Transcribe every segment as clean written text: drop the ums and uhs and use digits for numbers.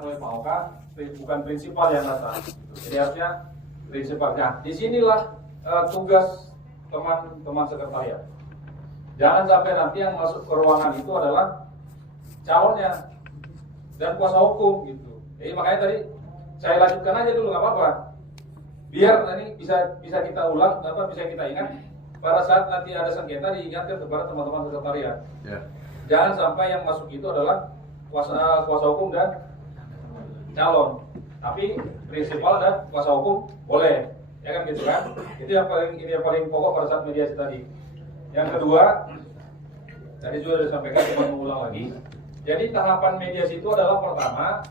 oleh Pak Oka, bukan prinsipal yang datang. Jadi harusnya prinsipal. Nah, disinilah tugas teman-teman sekretariat. Jangan sampai nanti yang masuk ke ruangan itu adalah calonnya dan kuasa hukum gitu. Jadi makanya tadi saya lanjutkan aja dulu, nggak apa-apa. Biar nanti bisa kita ulang, bisa kita ingat pada saat nanti ada sengketa diingatkan kepada teman-teman sekretariat. Yeah. Jangan sampai yang masuk itu adalah kuasa hukum dan calon. Tapi prinsipal dan kuasa hukum boleh, ya kan gitu kan? Itu yang paling pokok pada saat mediasi tadi. Yang kedua, tadi sudah disampaikan, cuma mengulang lagi. Jadi tahapan mediasi itu adalah pertama,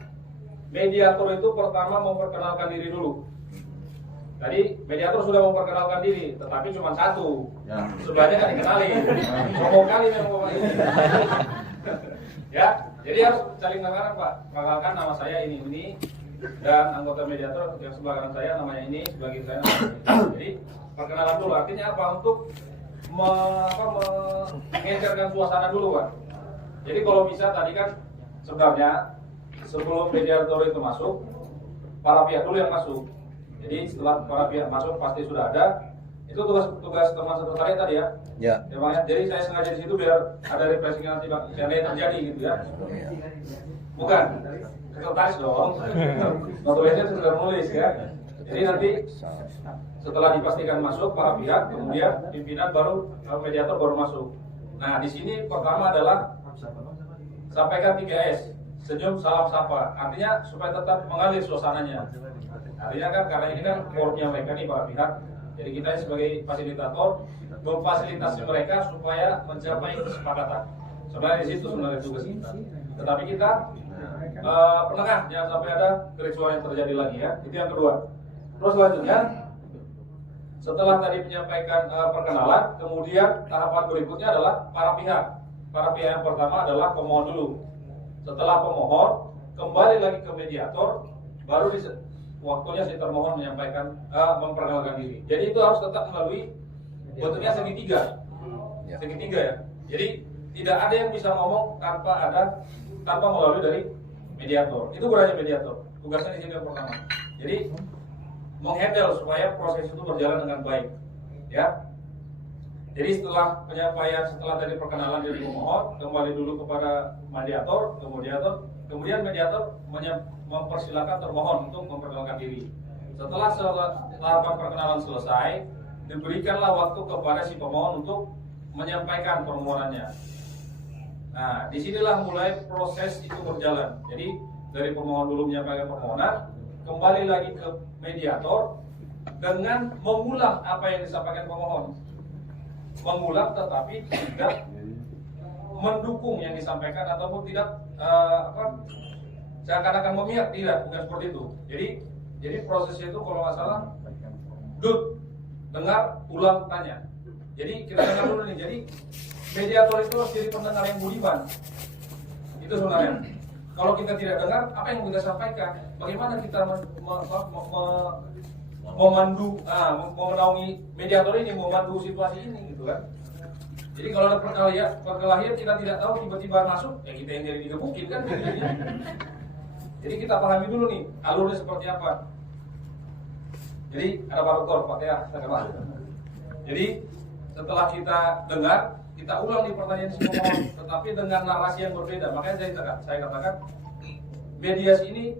mediator itu pertama memperkenalkan diri dulu. Tadi mediator sudah memperkenalkan diri, tetapi cuma satu. Ya. Sebelahnya nggak dikenalin. Sombong kali memang ini. Ya, jadi harus saling mengenal Pak. Perkenalkan nama saya ini dan anggota mediator yang sebelah kanan saya namanya ini, sebelah kiri saya namanya ini. Jadi perkenalan dulu. Artinya apa? Untuk mengecerkan suasana dulu Pak. Jadi kalau bisa tadi kan sebenarnya sebelum mediator itu masuk, para pihak dulu yang masuk. Jadi setelah para pihak masuk pasti sudah ada. Itu tugas teman sekretariat tadi ya. Ya. Memangnya. Jadi saya sengaja di situ biar ada refreshing nanti Pak. Yang lain terjadi gitu ya. Bukan. Sekretaris dong. Notulennya sudah menulis ya. Jadi nanti setelah dipastikan masuk para pihak, kemudian pimpinan baru mediator baru masuk. Nah di sini pertama adalah sampaikan 3S. Senyum, salam, sapa. Artinya supaya tetap mengalir suasananya. Artinya kan karena ini kan core-nya mereka nih para pihak. Jadi kita sebagai fasilitator memfasilitasi mereka supaya mencapai kesepakatan. Sebenarnya di situ sebenarnya tugas kita. Tetapi kita penengah, jangan sampai ada kericuan yang terjadi lagi ya. Itu yang kedua. Terus selanjutnya setelah tadi menyampaikan perkenalan, kemudian tahapan berikutnya adalah para pihak. Para pihak yang pertama adalah pemohon dulu. Setelah pemohon kembali lagi ke mediator, baru waktunya si termohon menyampaikan memperkenalkan diri. Jadi itu harus tetap melalui bentuknya segitiga. Segitiga ya. Jadi tidak ada yang bisa ngomong tanpa melalui dari mediator. Itu gunanya mediator. Tugasnya di sini yang pertama. Jadi menghandle supaya proses itu berjalan dengan baik. Ya. Jadi setelah penyampaian, setelah tadi perkenalan dari pemohon, kembali dulu kepada kemudian mediator mempersilahkan termohon untuk memperkenalkan diri. Setelah tahapan perkenalan selesai, diberikanlah waktu kepada si pemohon untuk menyampaikan permohonannya. Nah, disinilah mulai proses itu berjalan. Jadi dari pemohon dulu menyampaikan permohonan, kembali lagi ke mediator dengan mengulang apa yang disampaikan pemohon. Mengulang tetapi tidak mendukung yang disampaikan ataupun tidak seakan-akan memihak, tidak, bukan seperti itu. Jadi prosesnya itu kalau nggak salah, dengar, ulang, tanya. Jadi kita dengar dulu nih. Jadi mediator itu harus jadi pendengar yang budiman. Itu sebenarnya. Kalau kita tidak dengar, apa yang kita sampaikan? Bagaimana kita memenuhi mediator ini, memandu situasi ini, gitu kan? Jadi kalau ada perkelahian kita tidak tahu, tiba-tiba masuk, ya kita yang jadi digebukin kan? Jadi kita pahami dulu nih, alurnya seperti apa. Jadi ada Pak ya, Jadi setelah kita dengar, kita ulang di pertanyaan si pemohon, tetapi dengan narasi yang berbeda. Makanya saya katakan mediasi ini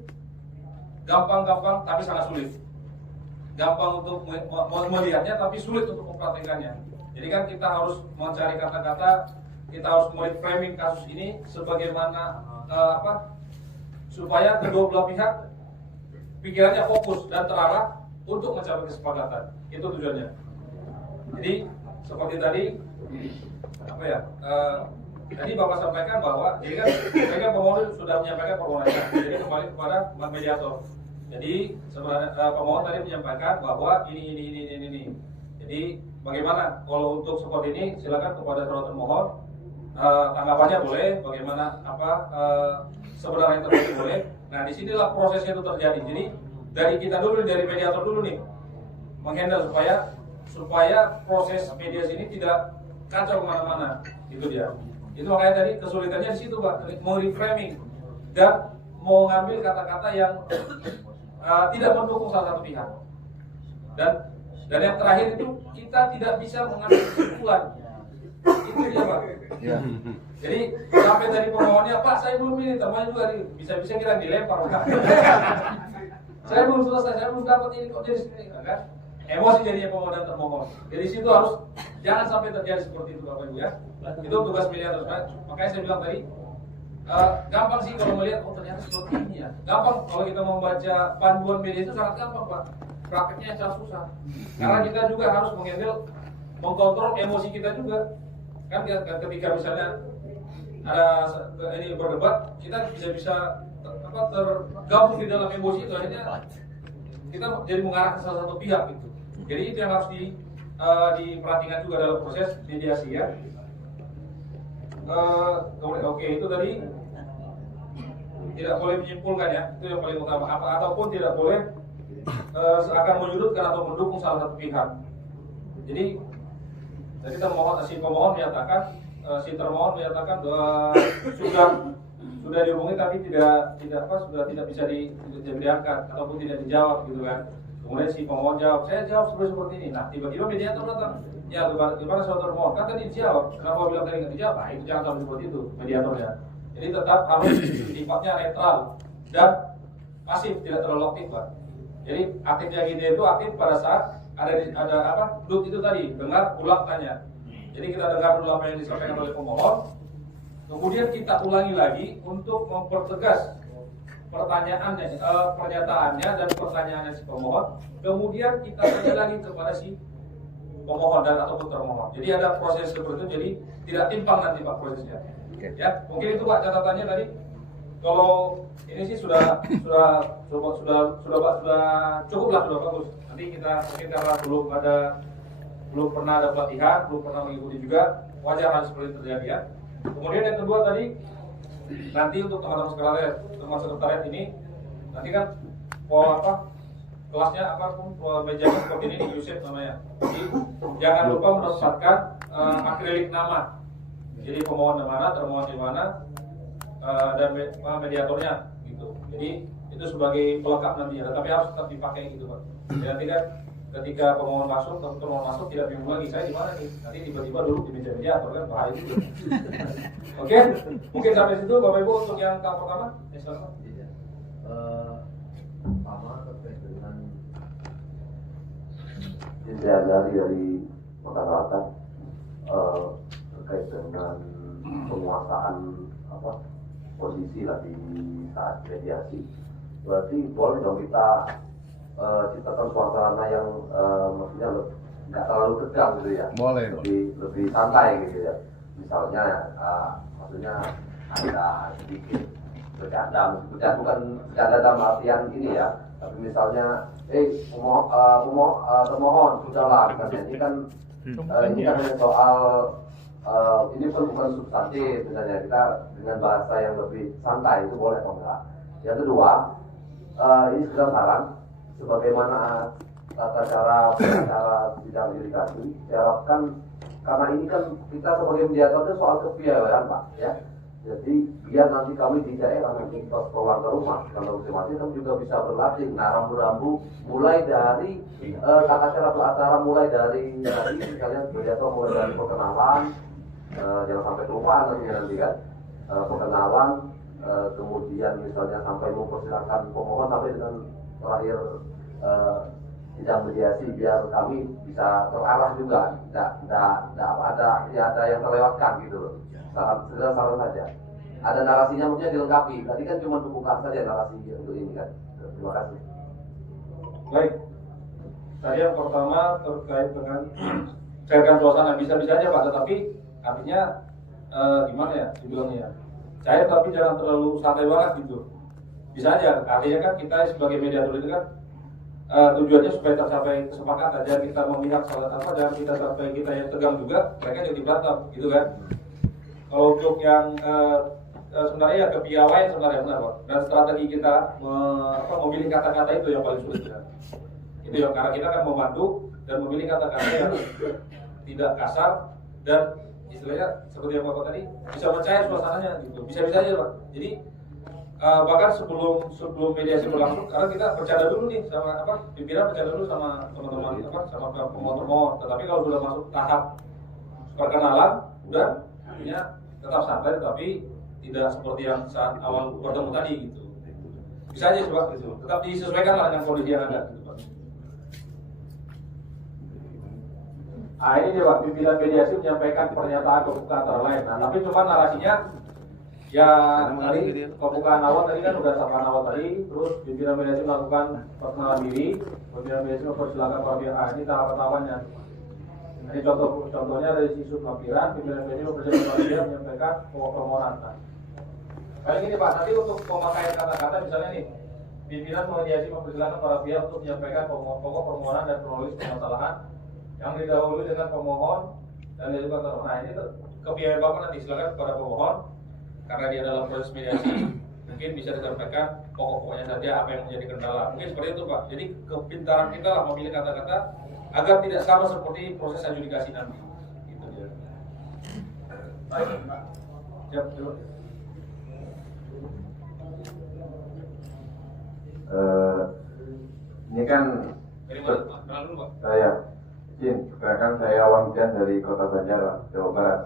gampang-gampang tapi sangat sulit. Gampang untuk melihatnya tapi sulit untuk mempraktekannya. Jadi kan kita harus mencari kata-kata, kita harus mulai framing kasus ini sebagaimana supaya kedua belah pihak pikirannya fokus dan terarah untuk mencapai kesepakatan. Itu tujuannya. Jadi seperti tadi tadi Bapak sampaikan bahwa jadi kan mereka pemohon sudah menyampaikan permohonannya. Jadi kembali kepada mediator. Jadi sebenarnya pemohon tadi menyampaikan bahwa ini. Jadi bagaimana kalau untuk seperti ini silakan kepada saudara termohon tanggapannya boleh, bagaimana sebenarnya yang terjadi boleh. Nah disinilah prosesnya itu terjadi. Jadi dari kita dulu, dari mediator dulu nih menghandle supaya proses mediasi ini tidak kacau kemana-mana. Itu dia. Itu makanya tadi kesulitannya di situ Pak, mau reframing dan mau ngambil kata-kata yang tidak mendukung salah satu pihak. Dan yang terakhir itu kita tidak bisa mengambil kesimpulan. Itu dia Pak. Ya. Jadi sampai dari pemohonnya, Pak saya belum ini, teman juga bisa-bisa kita dilempar Pak. Saya belum selesai, saya belum dapat ini kok jadi sini kan? Emosi jadinya pemohon dan termohon. Jadi situ harus jangan sampai terjadi seperti itu Bapak Ibu ya. Itu tugas mediator. Makanya saya bilang tadi gampang sih kalau melihat oh ternyata seperti ini ya. Gampang kalau kita membaca panduan media itu sangat gampang Pak. Prakteknya sangat susah. Karena kita juga harus mengkontrol emosi kita juga. Kan ketika misalnya ada ini berdebat, kita bisa tergabung di dalam emosi itu, akhirnya kita jadi mengarah ke salah satu pihak gitu. Jadi itu yang harus diperhatikan juga dalam proses mediasi ya. Oke, itu tadi tidak boleh menyimpulkan ya, itu yang paling utama. Ataupun tidak boleh akan menyudutkan atau mendukung salah satu pihak. Jadi tadi si pemohon menyatakan, si termohon menyatakan bahwa sudah dihubungi tapi sudah tidak bisa diangkat ataupun tidak dijawab gitu kan. Kemudian si pemohon jawab, saya jawab seperti ini. Nah tiba-tiba mediator datang, ya gimana saudara termohon? Kan tadi dijawab, kenapa bilang tadi nggak dijawab? Nah itu jangan sampai seperti itu mediatornya. Jadi tetap harus sifatnya netral dan pasif, tidak terlalu aktif Pak. Jadi aktifnya dia itu aktif pada saat ada duduk itu tadi, dengar ulang tanya. Jadi kita dengar dulu apa yang disampaikan oleh pemohon, kemudian kita ulangi lagi untuk mempertegas pernyataannya dan pertanyaannya si pemohon. Kemudian kita tanya lagi kepada si pemohon dan ataupun termohon. Jadi ada proses seperti itu, jadi tidak timpang nanti Pak prosesnya. Ya, mungkin itu Pak catatannya tadi. Kalau ini sih sudah cukup lah, sudah bagus. Nanti kita mungkin karena belum pernah ada pelatihan, belum pernah mengikuti juga, wajar hal seperti itu terjadi ya. Kemudian yang kedua tadi, nanti untuk teman-teman sekretariat ini, nanti kan kelasnya mejanya seperti ini di Yusuf namanya. Jadi jangan lupa mendapatkan akrilik nama. Jadi pemohon di mana, termohon di mana, dan mediatornya gitu. Jadi itu sebagai pelengkap nantinya, tapi harus tetap dipakai gitu Pak. Nanti kan ketika pemohon masuk, termohon masuk tidak bingung lagi saya di mana nih. Nanti tiba-tiba duduk di meja mediator kan bahaya juga. Oke, mungkin sampai situ Bapak Ibu untuk yang tahap pertama. Iya. Pertama terkait dengan dari masyarakat terkait dengan penguasaan posisi lah di saat mediasi. Berarti boleh dong kita ciptakan suasana yang maksudnya nggak terlalu tegang gitu ya. Boleh. Lebih santai gitu ya. Misalnya maksudnya ada sedikit bercanda, bukan bercanda dalam artian ini ya. Tapi misalnya termohon sudahlah, misalnya ini kan hanya soal ini pun bukan substantif, misalnya kita dengan bahasa yang lebih santai itu boleh atau enggak. Yang kedua, ini sekedar saran, sebagaimana tata cara bidang yudikasi, diharapkan karena ini kan kita sebagai mediator itu soal kepiawaian Pak, ya. Jadi biar nanti kami di daerah nanti kita pulang ke rumah, kalau masing-masing kami juga bisa berlatih. Nah rambu-rambu mulai dari tata cara beracara, mulai dari tadi misalnya mediator mulai dari perkenalan. Jangan sampai kelupaan nanti kan perkenalan, kemudian misalnya sampai mempersilahkan pemohon sampai dengan terakhir sidang mediasi biar kami bisa terarah juga, tidak ada yang terlewatkan gitu loh. Saran saja. Ada narasinya mungkin dilengkapi. Tadi kan cuma pembukaan saja narasi untuk ini kan. Terima kasih. Baik. Tadi yang pertama terkait dengan cairkan suasana, bisa-bisa aja Pak, tetapi artinya gimana ya dibilangnya, cair tapi jangan terlalu santai banget gitu. Bisa aja, artinya kan kita sebagai mediator itu kan tujuannya supaya tercapai kesepakatan, jangan kita memihak salah apa, jangan kita sampai kita yang tegang juga, mereka jadi berantem gitu kan. Kalau untuk yang sebenarnya ya kepiawaian sebenarnya benar Pak, dan strategi kita memilih kata-kata itu yang paling sulit ya. Itu yang karena kita akan membantu dan memilih kata-kata yang tidak kasar dan istilahnya seperti yang Bapak tadi bisa mencair suasananya gitu, bisa-bisa aja Pak. Jadi bahkan sebelum mediasi berlangsung, karena kita bercanda dulu nih sama pimpinan bercanda dulu sama teman-teman sama pemohon. Tetapi kalau sudah masuk tahap perkenalan, udah artinya tetap santai, tetapi tidak seperti yang saat awal bertemu tadi gitu. Bisa aja coba gitu. Tetap disesuaikan lah dengan kondisi yang ada. Gitu, Pak. Ini dia Pak, pimpinan mediasi menyampaikan pernyataan pembukaan antara lain. Nah, tapi cuma narasinya ya tadi pembukaan awal tadi kan udah sapaan awal tadi, terus pimpinan mediasi melakukan perkenalan diri, pimpinan mediasi mempersilakan para pihak. Ini tahap-tahapannya. Ini contohnya dari sisi lampiran, pimpinan mediasi mempersilakan para pihak menyampaikan pokok permohonan. Nah, kali ini Pak, nanti untuk pemakaian kata-kata misalnya nih, pimpinan mediasi mempersilakan para pihak untuk menyampaikan pokok permohonan dan kronologis permasalahan yang didahului dengan pemohon dan diajukan termohon. Nah, ini kepiawaian Bapak nanti silakan kepada pemohon. Karena dia dalam proses mediasi, mungkin bisa disampaikan pokok-pokoknya saja apa yang menjadi kendala. Mungkin seperti itu Pak. Jadi kepintaran kita lah memilih kata-kata agar tidak sama seperti proses adjudikasi nanti. Gitu dia. Baik Pak. Siap dulu. Ini kan Dari mana Pak? Kenal dulu Pak. saya izin, perkenalkan saya Wangjan dari Kota Banjar, Jawa Barat.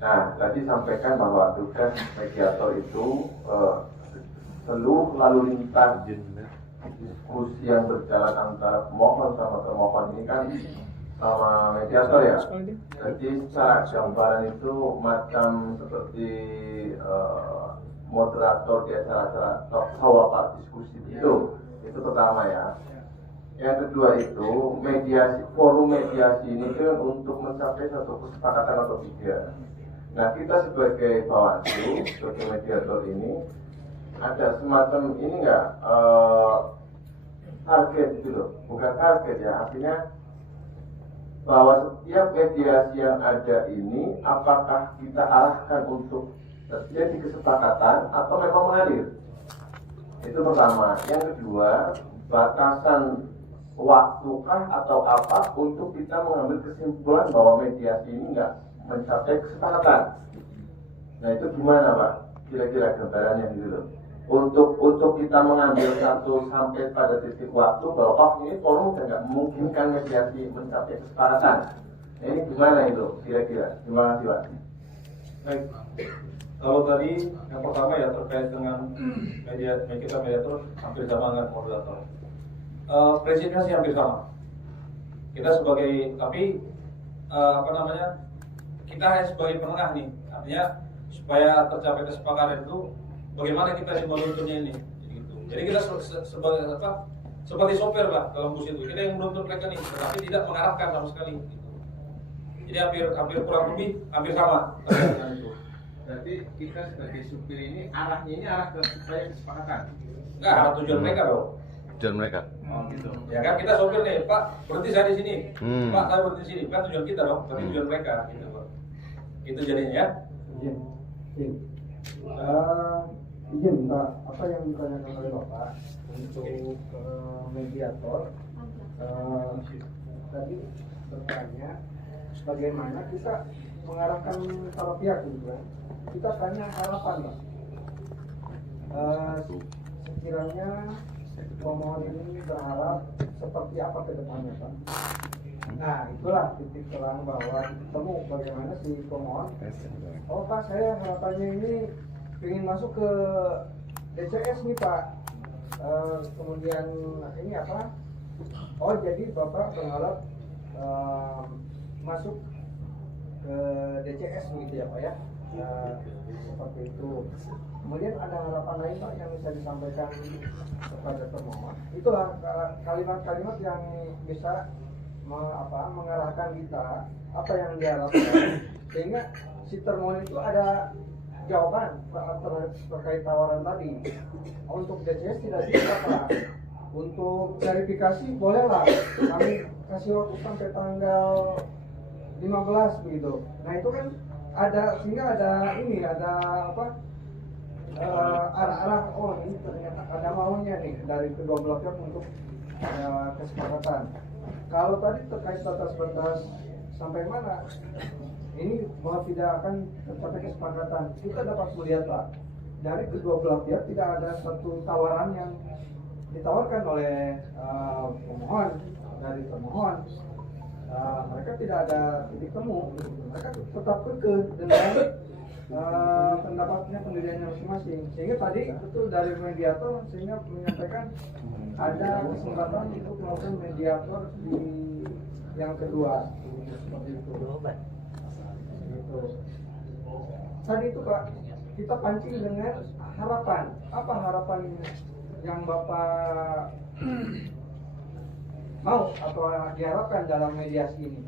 Nah, tadi sampaikan bahwa tugas mediator itu seluruh lalu lintas diskusi yang berjalan antara pemohon sama termohon ini kan sama mediator ya. Jadi secara gambaran itu macam seperti moderator di acara-acara talk show apa diskusi itu pertama ya. Yang kedua itu forum mediasi ini kan untuk mencapai satu kesepakatan atau tidak. Nah, kita sebagai Bawaslu, sebagai mediator ini ada semacam ini enggak target gitu loh, bukan target ya, artinya bahwa setiap mediasi yang ada ini apakah kita arahkan untuk terjadi kesepakatan atau memang mengalir. Itu pertama. Yang kedua, batasan waktukah atau apa untuk kita mengambil kesimpulan bahwa mediasi ini enggak mencapai kesepakatan. Nah, itu gimana Pak? Kira-kira gambarannya gitu loh. Untuk kita mengambil satu sampai pada titik waktu bahwa ini forum sudah nggak memungkinkan mediasi mencapai kesepakatan. Nah, ini gimana itu kira-kira? Terima kasih Pak. Baik. Kalau tadi yang pertama ya terkait dengan kita mediator hampir sama dengan moderator. Prinsipnya sih hampir sama. Kita sebagai kita sebagai penengah nih, artinya supaya tercapai kesepakatan itu bagaimana kita menuntunnya ini, gitu. Jadi kita seperti sopir lah dalam bus itu, kita yang menuntun mereka nih, tetapi tidak mengarahkan sama sekali. Gitu. Jadi hampir kurang lebih hampir sama dengan itu. Berarti kita sebagai supir ini arahnya ini arah ke supaya kesepakatan. Enggak, arah tujuan mereka dong. Tujuan mereka. Oh gitu. Ya kan kita sopir nih, Pak berhenti saya di sini, Pak saya berhenti di sini, kan tujuan kita dong, tapi tujuan mereka, gitu Pak. Itu jadinya ya. Izin Pak, apa yang ditanyakan oleh Bapak untuk mediator tadi bertanya bagaimana kita mengarahkan para pihak gitu kan. Kita tanya harapan Pak. Sekiranya pemohon ini berharap seperti apa ke depannya Pak? Nah, itulah titik terang bahwa ketemu bagaimana si pemohon. Oh Pak, saya harapannya ini ingin masuk ke DCS nih Pak. Kemudian ini apa? Oh jadi Bapak berharap masuk ke DCS begitu ya Pak ya? Seperti itu. Kemudian ada harapan lain Pak yang bisa disampaikan kepada pemohon. Itulah kalimat-kalimat yang bisa mengarahkan kita apa yang diharapkan sehingga si termohon itu ada jawaban terkait tawaran tadi. Untuk DCS tidak bisa Pak. Untuk verifikasi bolehlah kami kasih waktu sampai tanggal 15 begitu. Nah itu kan ada sehingga ada arah-arah ini ternyata ada maunya nih dari kedua belah pihak untuk kesepakatan. Kalau tadi terkait batas-batas sampai mana ini bahwa tidak akan tercapai kesepakatan, kita dapat melihat Pak dari kedua belah pihak tidak ada satu tawaran yang ditawarkan oleh pemohon dari termohon. Mereka tidak ada titik temu, mereka tetap kekeh dengan pendapatnya pendiriannya masing-masing. Sehingga tadi betul dari mediator sehingga menyampaikan ada kesempatan untuk melakukan mediator di yang kedua seperti itu. Gitu. Tadi itu Pak, kita pancing dengan harapan. Apa harapan yang Bapak mau atau diharapkan dalam mediasi ini,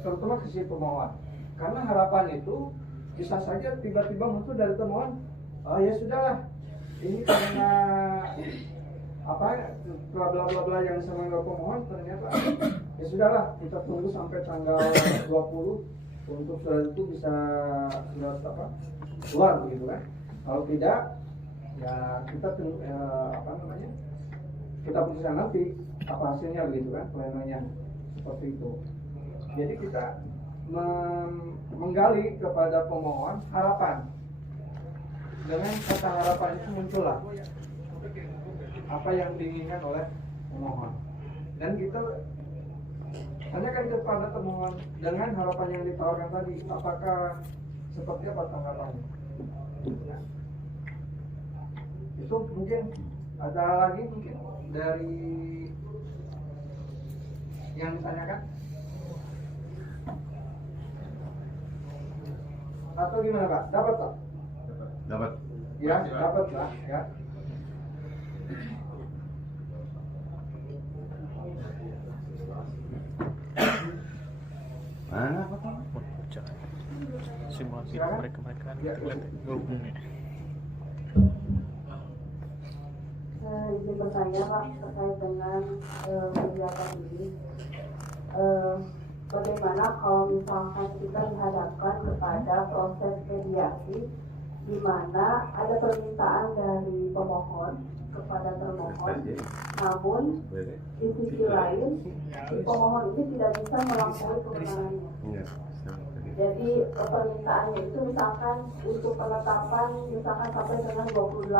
terutama ke si pemohon? Karena harapan itu bisa saja tiba-tiba muncul dari termohon, oh ya sudahlah, ini karena apa bla bla bla bla yang disampaikan oleh pemohon ternyata ya sudahlah, kita tunggu sampai tanggal 20 untuk surat itu bisa surat apa keluar begitu kan. Kalau tidak ya kita tunggu apa namanya, kita putuskan nanti apa hasilnya begitu kan, plenonya seperti itu. Jadi kita menggali kepada pemohon harapan. Dengan kata harapan itu muncullah apa yang diinginkan oleh pemohon. Dan kita tanyakan kepada pemohon dengan harapan yang ditawarkan tadi, apakah seperti apa tanggapannya? Nah, itu mungkin ada lagi mungkin dari yang ditanyakan atau gimana Pak? Dapat Pak? Dapat. Ya, dapat lah ya. Mana apa? Simulasi Silakan. mereka Ya. gabungnya. Izin bertanya Pak terkait dengan kegiatan ini. Bagaimana kalau misalkan kita dihadapkan kepada proses mediasi di mana ada permintaan dari pemohon kepada termohon, namun di sisi lain si pemohon ini tidak bisa melampaui kewenangannya. Jadi permintaannya itu misalkan untuk penetapan misalkan sampai dengan 28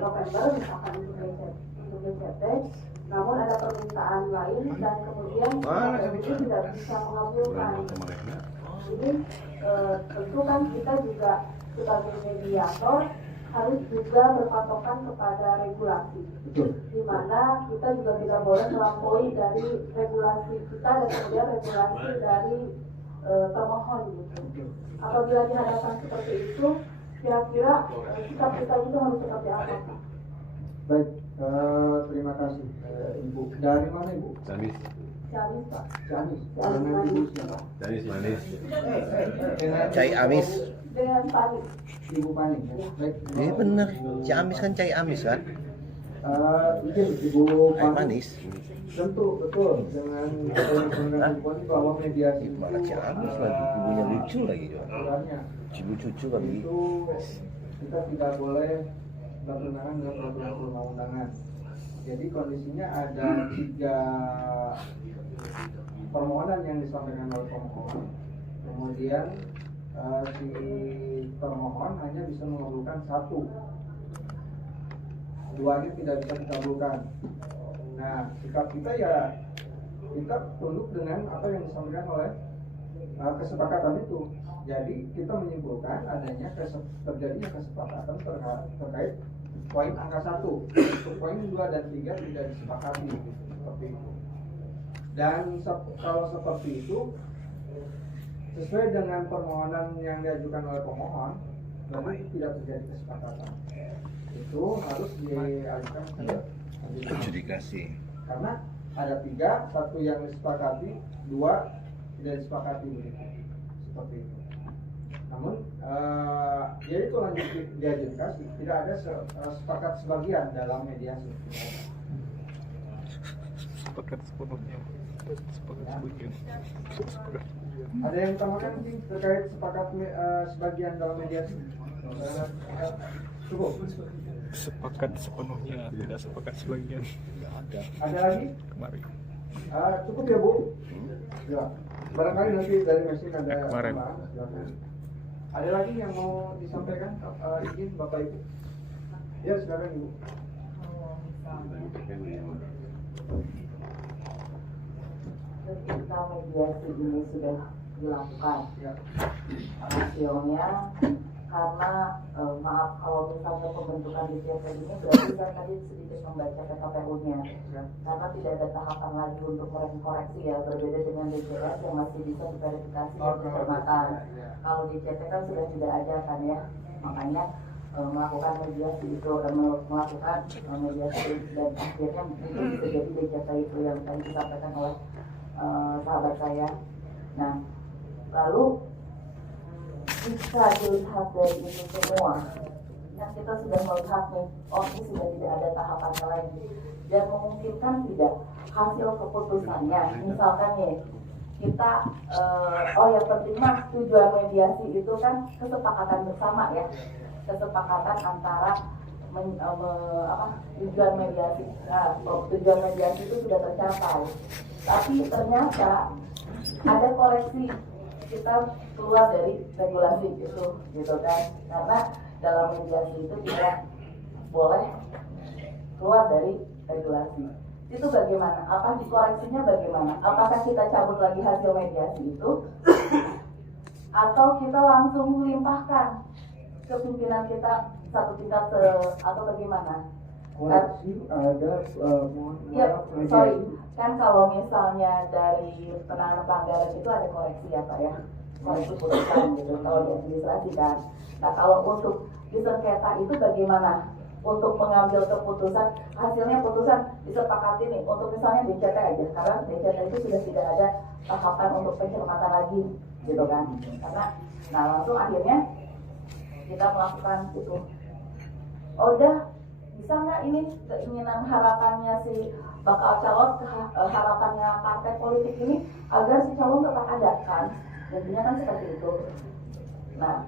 November misalkan untuk DCT, namun ada permintaan lain dan kemudian itu tidak bisa mengabulkan. Jadi tentu kan kita juga sebagai mediator harus juga berpatokan kepada regulasi, di mana kita juga tidak boleh melampaui dari regulasi kita dan kemudian regulasi dari termohon gitu. Apabila dihadapkan seperti itu, kira-kira sikap kita itu harus seperti apa? Baik, terima kasih Ibu. Dari mana Ibu? Janis. Jamis Pak. Janis. Janis Dengan Manis. Ibu siapa? Janis manis. Dengan Cai Amis. Dengan Pani. Ibu Pani. Ya. Baik. Ini bener, Cai Amis kan Cai Amis kan? Mungkin Ibu Cai Pani. manis. Tentu betul dengan Ibu Pani bahwa mediasi Itu malah Cai Amis lagi, ibunya lucu lagi. aturannya Ibu cucu lagi. itu kita tidak boleh bertentangan dengan peraturan perundang-undangan. Jadi kondisinya ada 3 permohonan yang disampaikan oleh pemohon. Kemudian si termohon hanya bisa mengabulkan 1. 2 ini tidak bisa dikabulkan. Nah, sikap kita ya kita tunduk dengan apa yang disampaikan oleh kesepakatan itu. Jadi kita menyimpulkan adanya terjadinya kesepakatan terkait poin angka 1. Untuk poin 2 dan 3 tidak disepakati gitu, seperti itu. Dan kalau seperti itu sesuai dengan permohonan yang diajukan oleh pemohon, berarti tidak terjadi kesepakatan. Itu harus diajukan ke Adjudikasi. karena ada 3, 1 yang disepakati, 2 tidak disepakati begitu. Seperti itu. Namun ya itu lanjut diajukan, tidak ada sepakat sebagian dalam mediasi. Sepakat sepenuhnya. Sepakat sebagian. Sepakat. Ada yang utamakan sih terkait sepakat sebagian dalam mediasi? Cukup. Sepakat sepenuhnya, tidak sepakat sebagian. Tidak ada. Ada lagi? Kemarin. Cukup ya Bu? Ya. Barangkali nanti dari mesin ada Kemarin. tambahan, silakan. Ada lagi yang mau disampaikan izin Bapak Ibu? Ya silakan Ibu. Ketika mediasi ini sudah dilakukan, Ya. hasilnya karena maaf kalau misalnya pembentukan DJT ini berarti saya tadi sedikit membaca PKPU-nya, karena tidak ada tahapan lagi untuk koreksi ya, berbeda dengan DJS yang masih bisa diverifikasi dan pencermatan. Kalau DJT kan sudah tidak ada kan ya, makanya melakukan mediasi itu melakukan mediasi dan akhirnya mungkin bisa jadi DJT itu yang tadi disampaikan oleh sahabat saya. Nah, lalu jika dilihat dari itu semua, yang kita sudah melihat nih, oh ini sudah tidak ada tahapannya lagi, dan memungkinkan tidak hasil keputusannya, misalkan nih kita, yang penting mah tujuan mediasi itu kan kesepakatan bersama ya, kesepakatan antara tujuan mediasi. Nah, tujuan mediasi itu sudah tercapai, tapi ternyata ada koreksi, kita keluar dari regulasi itu, gitu kan? Karena dalam mediasi itu tidak boleh keluar dari regulasi. Itu bagaimana? Apa dikoreksinya bagaimana? Apakah kita cabut lagi hasil mediasi itu, atau kita langsung limpahkan ke pimpinan kita satu tingkat atau bagaimana? Koreksi ada Ya, sorry, kan kalau misalnya dari penanganan pelanggaran itu ada koreksi ya Pak ya, koreksi putusan gitu kalau di administrasi kan. Nah kalau untuk di sengketa itu bagaimana? Untuk mengambil keputusan, hasilnya putusan disepakati nih, untuk misalnya DCT aja, karena DCT itu sudah tidak ada tahapan untuk pencermatan lagi gitu kan. Karena, nah langsung akhirnya kita melakukan itu. Oh udah, bisa nggak ini keinginan harapannya si bakal calon, harapannya partai politik ini agar si calon tetap ada kan, jadinya kan seperti itu. Nah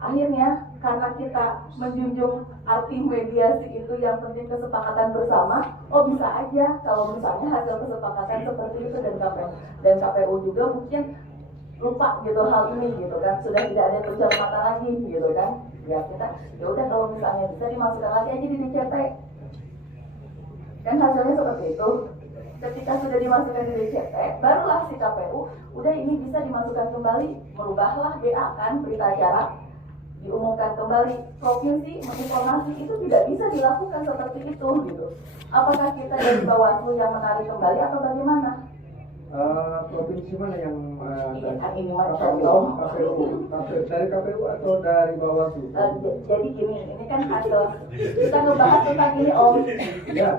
akhirnya karena kita menjunjung arti mediasi itu yang penting kesepakatan bersama, oh bisa aja kalau misalnya hasil kesepakatan seperti itu dan KPU juga mungkin lupa gitu hal ini gitu kan, sudah tidak ada pencermatan lagi gitu kan. Ya kita, ya udah kalau misalnya bisa dimasukkan lagi aja di DCT. Kan hasilnya seperti itu. Ketika sudah dimasukkan di DCT, barulah si KPU, udah ini bisa dimasukkan kembali, merubahlah BA kan, berita acara, diumumkan kembali. Provinsi menginformasi itu tidak bisa dilakukan seperti itu gitu. Apakah kita dari Bawaslu yang menarik kembali atau bagaimana? Provinsi mana yang ini KPU dari KPU atau dari Bawaslu? Jadi gini, ini kan hasil kita ngebahas tentang ini Om. Ya,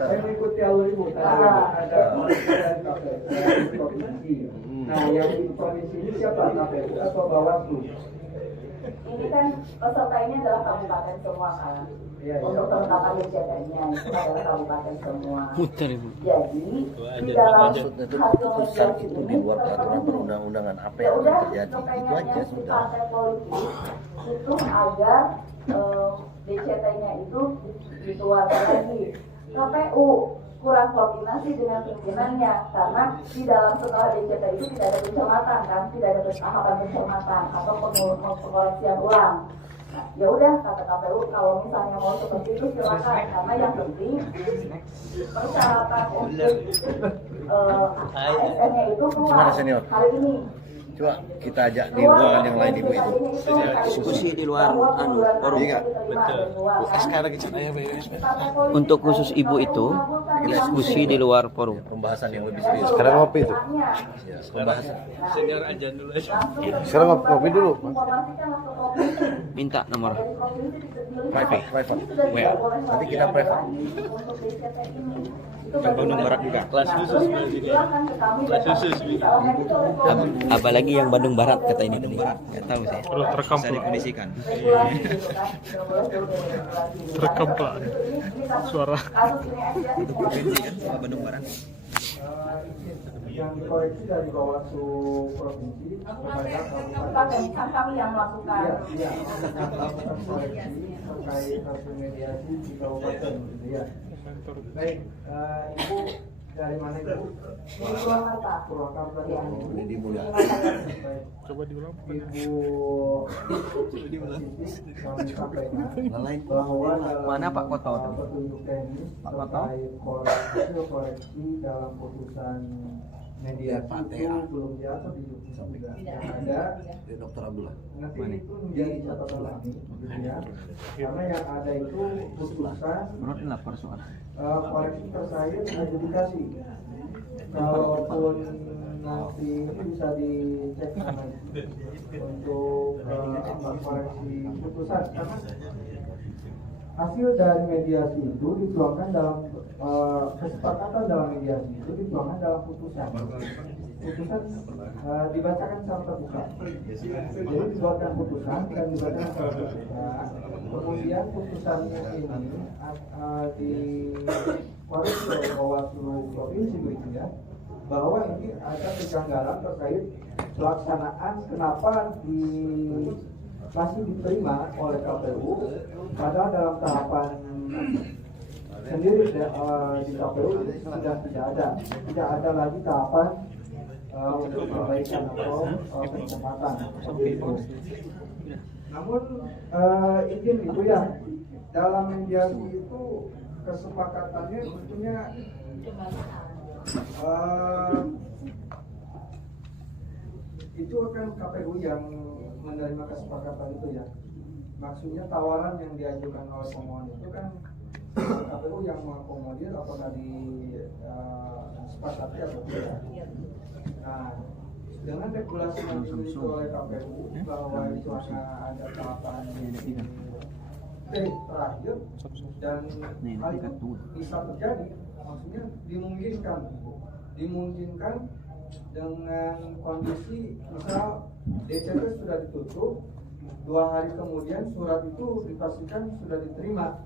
saya mengikuti alur Ibu tadi ada dari KPU dari provinsi. Nah, yang di provinsi ini siapa? KPU atau Bawaslu? Ini kan peserta ini adalah kabupaten semua kan. Iya, Untuk penetapan DCT-nya itu adalah kabupaten semua. Putar Ibu. Jadi di dalam Maksudnya itu hasil keputusan mediasi itu ini di luar peraturan perundang-undangan apa ya yang udah akan terjadi, itu aja kepengennya si sudah. partai politik itu agar DCT-nya itu dikeluarkan lagi. KPU kurang koordinasi dengan pimpinannya karena di dalam setelah DCT itu tidak ada pencermatan kan, tidak ada tahapan pencermatan atau pengoreksian ulang. Nah, ya udah kata KPU kalau misalnya mau seperti itu silakan, karena yang penting persyaratan untuk ASN-nya itu keluar Gimana, senior? hari ini. Coba kita ajak di ruangan yang lain Ibu itu. Diskusi di luar forum. Iya. Sekarang Untuk khusus ibu itu diskusi di luar forum. Pembahasan yang lebih serius. Sekarang ngopi itu. Ya, pembahasan. Senior aja dulu aja. Sekarang ngopi dulu, Mas. Minta nomor. Private. Well. Nanti kita private. Kan Bandung Barat juga. Kelas khusus kelas khusus. Apalagi yang Bandung Barat kata ini tadi. Nggak tahu saya. Perlu terekam Bisa dikondisikan. Terekam Pak. Suara. Itu provinsi kan, Pak Bandung Barat. Yang dikoreksi dari Bawaslu provinsi kepada kabupaten. Kan kami yang melakukan. Iya, melakukan koreksi terkait hasil mediasi di kabupaten gitu ya. Baik, Ibu Dari mana Ibu? Dari Purwakarta. Purwakarta. Iya. Ini dimulai. Coba diulang. Ibu kami sampaikan bahwa dalam Mana Pak Koto? petunjuk teknis Pak Koto? terkait koreksi dalam putusan mediasi Pak itu TA. belum diatur di judul juga. Yang ada Dr. Abdullah. nanti itu menjadi catatan kami, gitu ya. Karena yang ada itu putusan Menurut lapor soal. koreksi terkait adjudikasi. Kalaupun nanti itu bisa dicek sama untuk koreksi putusan, karena hasil dari mediasi itu dituangkan dalam kesepakatan dalam mediasi itu dituangkan dalam putusan. Putusan dibacakan secara terbuka. Jadi dibuatkan putusan dan dibacakan secara terbuka. Kemudian putusannya ini dikoreksi oleh Bawaslu Provinsi begitu ya, bahwa ini ada kejanggalan terkait pelaksanaan kenapa masih diterima oleh KPU padahal dalam tahapan sendiri di KPU sudah tidak ada lagi tahapan untuk perbaikan atau penempatan seperti itu. Namun izin itu ya, dalam mediasi itu kesepakatannya tentunya itu akan KPU yang menerima kesepakatan itu ya. Maksudnya tawaran yang diajukan oleh pemohon itu kan KPU yang mengakomodir apakah disepakati atau tidak. Nah, dengan regulasi yang dimiliki oleh KPU bahwa itu ada tahapan terakhir dan hal itu bisa terjadi, maksudnya dimungkinkan dengan kondisi misal DCT sudah ditutup 2 hari kemudian surat itu dipastikan sudah diterima,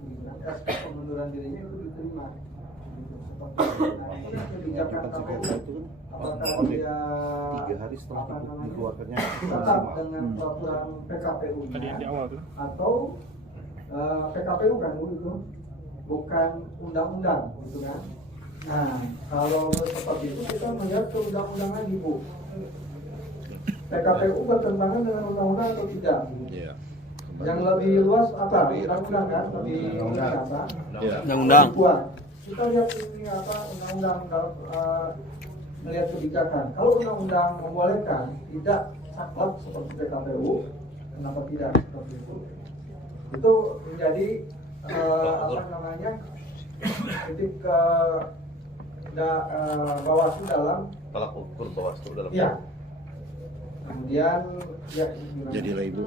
SK pengunduran dirinya itu diterima. Nah, itu kan kebijakan KPU apakah dia 3 hari setelah dikeluarkannya tetap dengan peraturan PKPU-nya Di awal tuh. atau PKPU kan itu bukan undang-undang gitu kan. Nah, kalau seperti itu kita melihat ke undang-undang lagi Bu. PKPU bertentangan dengan undang-undang atau tidak? Iya. Yang lebih luas apa? Undang-undang kan? Lebih luas apa? Undang-undang. Kuat. Kita lihat ini apa undang-undang dalam melihat kebijakan. Kalau undang-undang membolehkan tidak saklek seperti PKPU, kenapa tidak seperti itu? Itu menjadi apa namanya titik Bawaslu dalam Tolak ukur Bawaslu dalam. ya. Kemudian ya Jadilah ibu.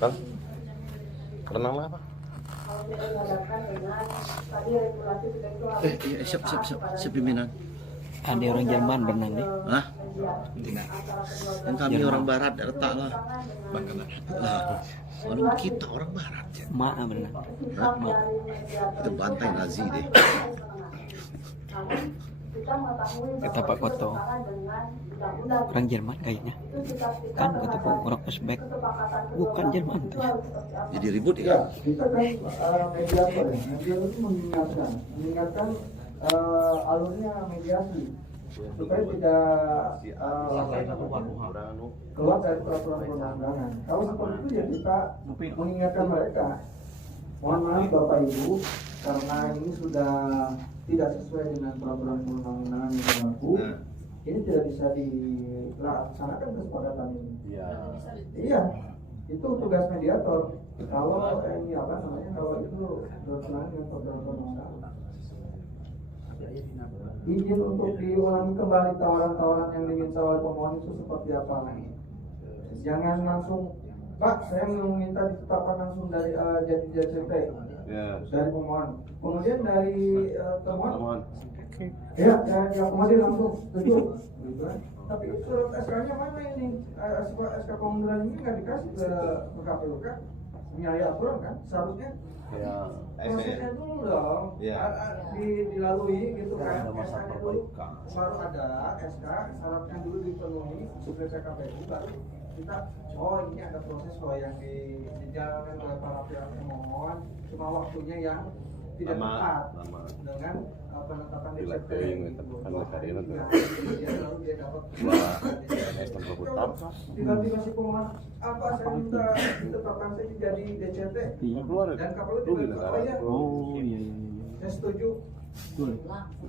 Kan? Karena apa? Kalau kita dihadapkan dengan tadi regulasi seksual. Siap pimpinan. Ada orang Jerman berenang nih. Hah? Tidak. Yang kami orang barat letak lah. Lah, orang kita orang barat ya. Mak berenang. Hah? Itu bantai Nazi deh. Kata Pak Koto. Orang Jerman kayaknya. Kan kata Pak orang Uzbek. Bukan Jerman tuh. Jadi ribut ya, ya. kita kan mediator ya. Mediator itu mengingatkan alurnya mediasi supaya tidak keluar dari peraturan perundang-undangan. Kalau seperti itu ya kita mengingatkan mereka. Mohon maaf Bapak Ibu, karena ini sudah tidak sesuai dengan peraturan perundang-undangan yang berlaku. Ini tidak bisa dilaksanakan kesepakatan ini. Iya, itu tugas mediator. Kalau ini apa namanya? Kalau itu berkenaan dengan peraturan perundang-undangan. Izin untuk diulangi kembali tawaran-tawaran yang diminta oleh pemohon itu seperti apa? Jangan langsung, Pak, saya meminta ditetapkan langsung dari JCP dari pemohon. Kemudian dari termohon, ya kemudian langsung setuju. Gitu kan? Tapi surat SK-nya mana ini? SK pengunduran ini nggak dikasih ke KPU kan? Menyalahi aturan kan? Seharusnya prosesnya dulu dong, dilalui gitu kan. SK-nya dulu baru ada SK, syaratnya dulu dipenuhi supaya KPU baru kita, oh ini ada proses yang dijalankan oleh para pihak pemohon, cuma waktunya yang tidak Lama, tepat lama. dengan penetapan Bila DCP. tuh yang menetapkan materi itu. Nah, dia lalu dia dapat Wah, sistem berputar. tiba-tiba si pemohon apa saya minta ditetapkan saya jadi DCT Keluar. dan kapal itu Rugi tiba-tiba negara. oh ya Oh iya iya iya. saya setuju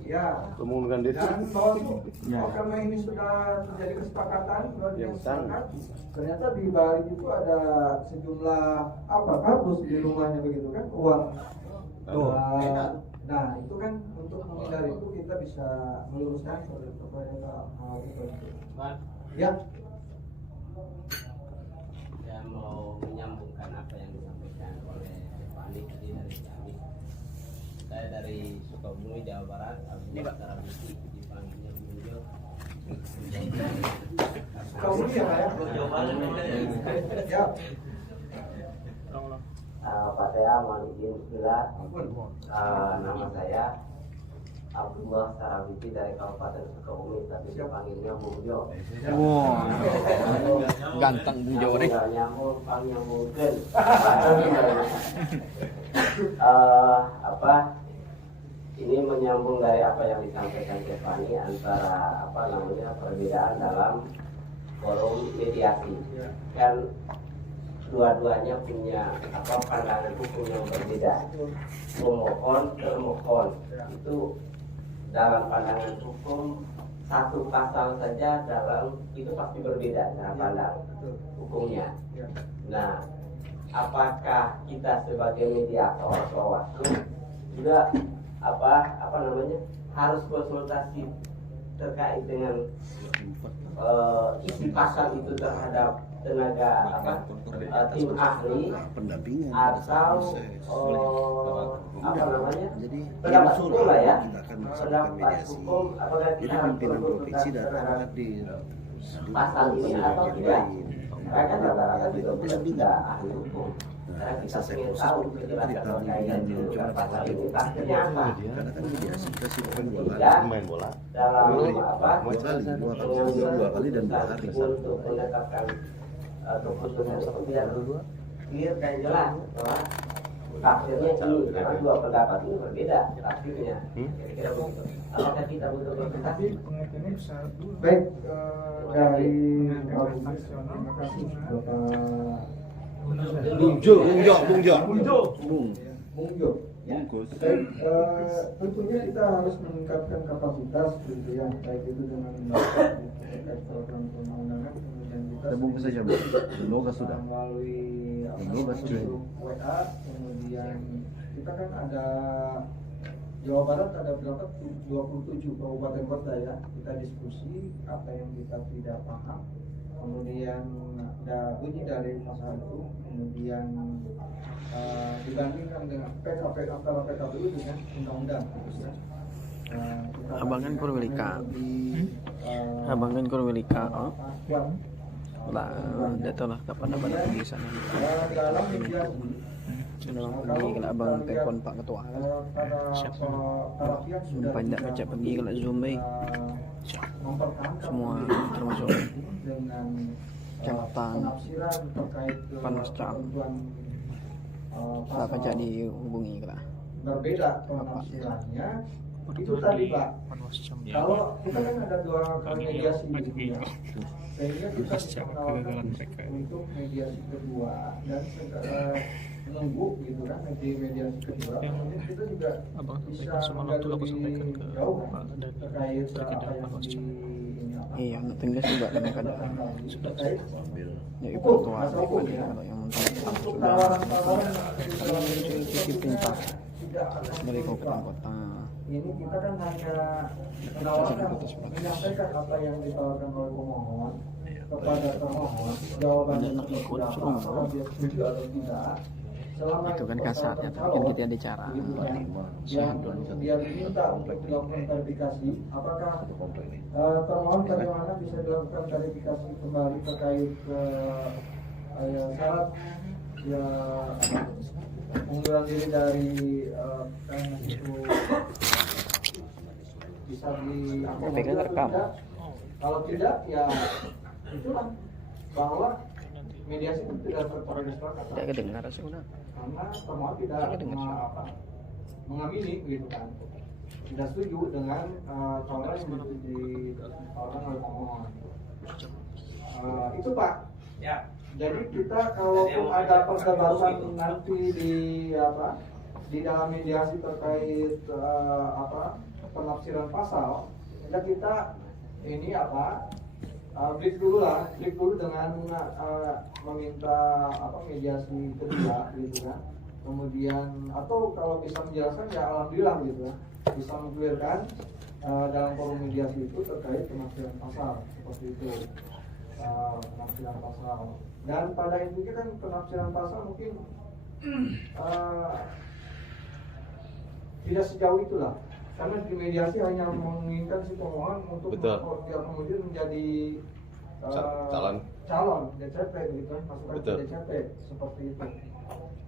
ya Menggunakan DCP. dan bahwa Ya. karena ini sudah terjadi kesepakatan sudah Yang disepakatan ternyata di balik itu ada sejumlah apa kardus di rumahnya begitu kan uang. Nah itu kan untuk menghindari itu kita bisa meluruskan kepada hal itu. Ya. Saya mau menyambungkan apa yang disampaikan oleh Fani tadi dari kami. Saya dari Sukabumi, Jawa Barat, Abu Bakar Abdi, dipanggilnya Bunjo. Sukabumi ya Pak ya? Jawa Barat. Ya. Pak saya mohon izin bismillah. Nama saya Abdullah Sarabiti dari Kabupaten Sukabumi, tapi dipanggilnya Bunjo. Wah, ganteng Bung Jawa deh. Nggak nyambung, panggil mungkin. Ini menyambung dari apa yang disampaikan Stefani antara perbedaan dalam forum mediasi. Kan dua-duanya punya pandangan hukum yang berbeda. Pemohon termohon itu dalam pandangan hukum satu pasal saja dalam itu pasti berbeda cara pandang hukumnya. Nah, apakah kita sebagai mediator Bawaslu juga harus konsultasi terkait dengan isi pasal itu terhadap tenaga tim ahli pendampingan atau jadi pendapat hukum lah ya, kita akan melaksanakan pendapat mediasi. hukum apakah Jadi kita harus pimpinan provinsi dan terhadap hadir pasal ini atau tidak. Mereka kan rata-rata juga tidak ahli hukum. Karena kita ingin tahu kejelasan terkait dengan pasal ini pastinya apa. karena kan mediasi kita sih main bola Dan Main bola. dalam dua kali dan 2 hari untuk menetapkan keputusan seperti itu clear dan jelas bahwa tafsirnya ini karena dua pendapat ini berbeda tafsirnya. Kira-kira begitu. Apakah kita butuh konsultasi? Baik, dari Provinsi, terima kasih Bapak Bungjo. Baik, tentunya kita harus meningkatkan kapasitas gitu ya, baik itu dengan terkait program perundangan, kemudian kita sudah melalui grup WA, kemudian kita kan ada Jawa Barat ada berapa 27 kabupaten kota ya, kita diskusi apa yang kita tidak paham, kemudian ada bunyi dari pasal itu, kemudian dibandingkan dengan antara PKPU dengan undang-undang gitu ya. Abangan Purwilika. Abangan Purwilika. Lah, dia tahu lah kapan ada di sana. Dalam mediasi Dalam pergi kalau abang telepon Pak Ketua. Sumpah tidak baca pergi kalau Zoom semua termasuk catatan panas cap. Pak pajak dihubungi kalau. Berbeda penafsirannya itu tadi Pak. Kalau kita kan ada 2 kali mediasi gitu ya. Sehingga kita bisa menawarkan untuk mediasi kedua dan menunggu gitu kan mediasi kedua. Kemudian kita juga bisa menggali jauh terkait apa yang di Iya, anak tinggal juga kadang-kadang sudah ya ibu tua kalau yang sudah sisi pintar dari kota-kota. Ini kita kan hanya menyampaikan apa yang ditawarkan oleh pemohon kepada termohon, jawabannya seperti apa, dia setuju atau tidak. Selama Itu kan kasarnya, tapi kan kita ada cara. Dia diminta untuk dilakukan verifikasi, apakah termohon bagaimana bisa dilakukan verifikasi kembali terkait syarat ya pengunduran diri dari PNS itu bisa diakomodir atau tidak. Kalau tidak ya itulah bahwa mediasi itu tidak terregistrasi Tidak kedengar sudah. karena termohon tidak mengamini gitu kan, tidak setuju dengan cara yang ditawarkan oleh pemohon. Itu Pak. Ya. Jadi kita kalaupun ada perdebatan nanti di dalam mediasi terkait penafsiran pasal, ya kita ini break dulu dengan meminta mediasi kedua gitu kan. Kemudian atau kalau bisa menjelaskan ya alhamdulillah gitu ya, bisa mengklirkan dalam forum mediasi itu terkait penafsiran pasal seperti itu. Penafsiran pasal, dan pada intinya kan penafsiran pasal mungkin tidak sejauh itulah, karena di mediasi hanya menginginkan si pemohon untuk biar kemudian menjadi calon DCP gitu kan, masukkan ke DCP seperti itu.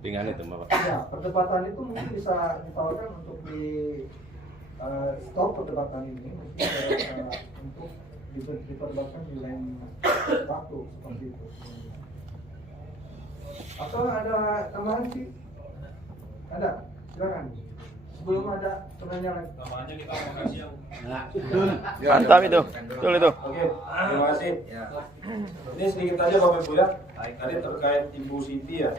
Dengan itu Bapak. Ya, perdebatan itu mungkin bisa ditawarkan untuk di stop perdebatan ini untuk diperdebatkan di lain waktu seperti itu. Atau ada tambahan sih? Ada? Silakan. Sebelum ada pertanyaan lagi. Tambahannya kita mau kasih yang Mantap itu. Betul itu. Oke, terima kasih. Ini sedikit aja Bapak Ibu ya. Tadi terkait Ibu Siti ya,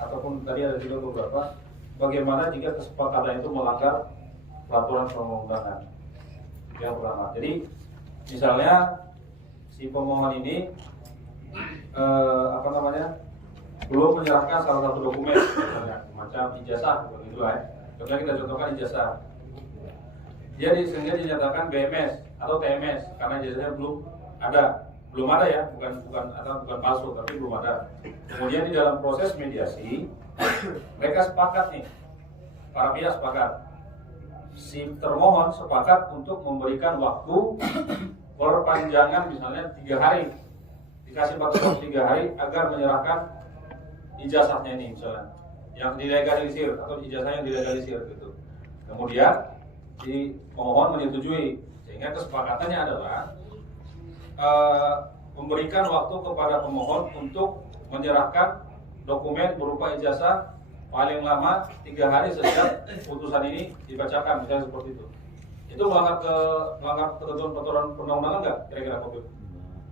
ataupun tadi ada juga beberapa. Bagaimana jika kesepakatan itu melanggar peraturan perundang-undangan? Yang pertama. Jadi misalnya si pemohon ini belum menyerahkan salah satu dokumen, misalnya macam ijazah, begitu ya. Contohnya kita contohkan ijazah. Dia sehingga dinyatakan BMS atau TMS karena ijazahnya belum ada ya, bukan palsu tapi belum ada. Kemudian di dalam proses mediasi mereka sepakat nih, para pihak sepakat. Si termohon sepakat untuk memberikan waktu perpanjangan misalnya 3 hari, dikasih waktu 3 hari agar menyerahkan ijazahnya ini misalnya yang dilegalisir atau ijazah yang dilegalisir gitu. Kemudian si pemohon menyetujui, sehingga kesepakatannya adalah memberikan waktu kepada pemohon untuk menyerahkan dokumen berupa ijazah paling lama 3 hari sejak putusan ini dibacakan, misalnya seperti itu. Itu melanggar ketentuan peraturan perundang-undangan nggak kira-kira Pak?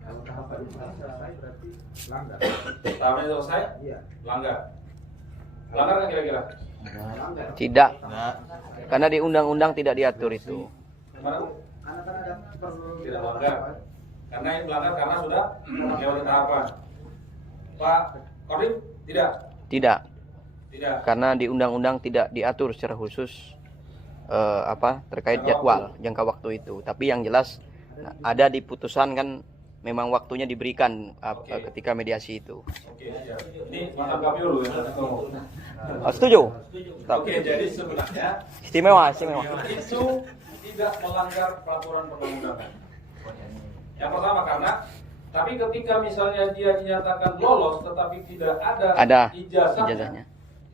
Kalau tahapan selesai berarti langgar. Tahapannya selesai? Iya. Langgar. Langgar nggak kira-kira? Tidak. Karena di undang-undang tidak diatur itu. Gimana? Karena kan ada Tidak melanggar. Karena ini melanggar karena sudah melewati tahapan. Pak Kodim? Tidak. Tidak. Tidak. Karena di undang-undang tidak diatur secara khusus terkait jadwal jangka waktu itu. Tapi yang jelas ada di putusan kan memang waktunya diberikan ketika mediasi itu. Oke, ya. Ini mantan KPU loh ya. Setuju? Oke, jadi sebenarnya Istimewa. itu tidak melanggar peraturan perundang-undangan. Yang pertama tapi ketika misalnya dia dinyatakan lolos tetapi tidak ada ijazahnya,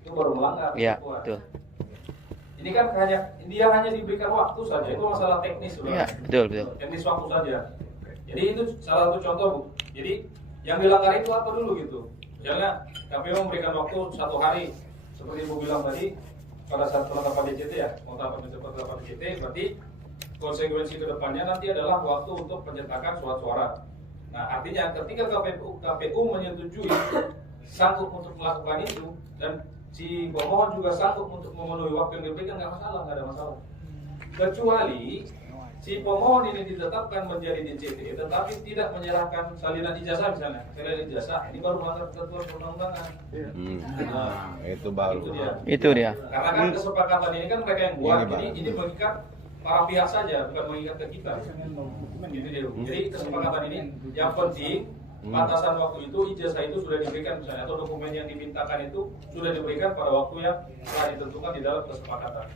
itu baru melanggar. Iya, betul. Ini kan dia hanya diberikan waktu saja, itu masalah teknis. Iya, betul. Teknis waktu saja. Jadi itu salah satu contoh Bu. Jadi yang dilanggar itu apa dulu gitu. Misalnya KPU memberikan waktu 1 hari, seperti Ibu bilang tadi pada saat penetapan DCT ya, penetapan DCT berarti konsekuensi kedepannya nanti adalah waktu untuk pencetakan surat suara. Nah artinya ketika KPU menyetujui sanggup untuk melakukan itu dan si pemohon juga sanggup untuk memenuhi waktu yang diberikan, nggak ada masalah. Kecuali si pemohon ini ditetapkan menjadi DCT tetapi tidak menyerahkan salinan ijazah misalnya, ini baru melanggar ketentuan perundang-undangan. Itu baru. Itu dia. Karena kan kesepakatan ini kan mereka yang buat, jadi ini mengikat para pihak saja, bukan mengikat ke kita. Gitu dia. Jadi kesepakatan ini yang penting batasan waktu itu ijazah itu sudah diberikan misalnya, atau dokumen yang dimintakan itu sudah diberikan pada waktu yang telah ditentukan di dalam kesepakatan.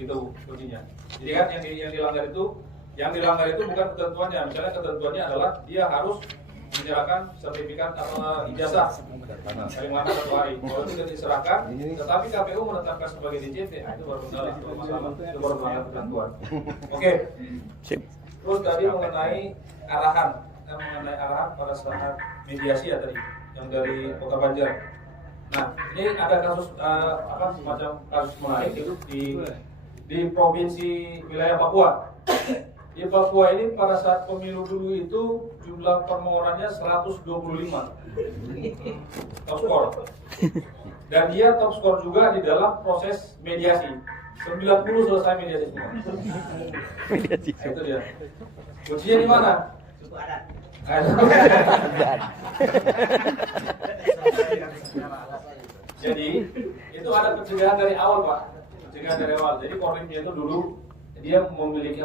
Gitu kuncinya. Jadi kan yang dilanggar itu bukan ketentuannya. Misalnya ketentuannya adalah dia harus menyerahkan sertifikat atau ijazah paling lama 1 hari. Kalau itu diserahkan, tetapi KPU menetapkan sebagai DCT, itu baru masalah, itu baru melanggar ketentuan. Oke. Terus tadi mengenai arahan pada saat mediasi ya tadi, yang dari Kota Banjar. Nah, ini ada kasus semacam kasus menarik itu di provinsi wilayah Papua. Di Papua ini pada saat pemilu dulu itu jumlah permohonannya 125 top skor. Dan dia top skor juga di dalam proses mediasi. 90 selesai mediasi semua. Mediasi. Nah, itu dia. Kuncinya di mana? Jadi itu ada pencegahan dari awal, Pak. Pencegahan dari awal. Jadi Korimnya itu dulu dia memiliki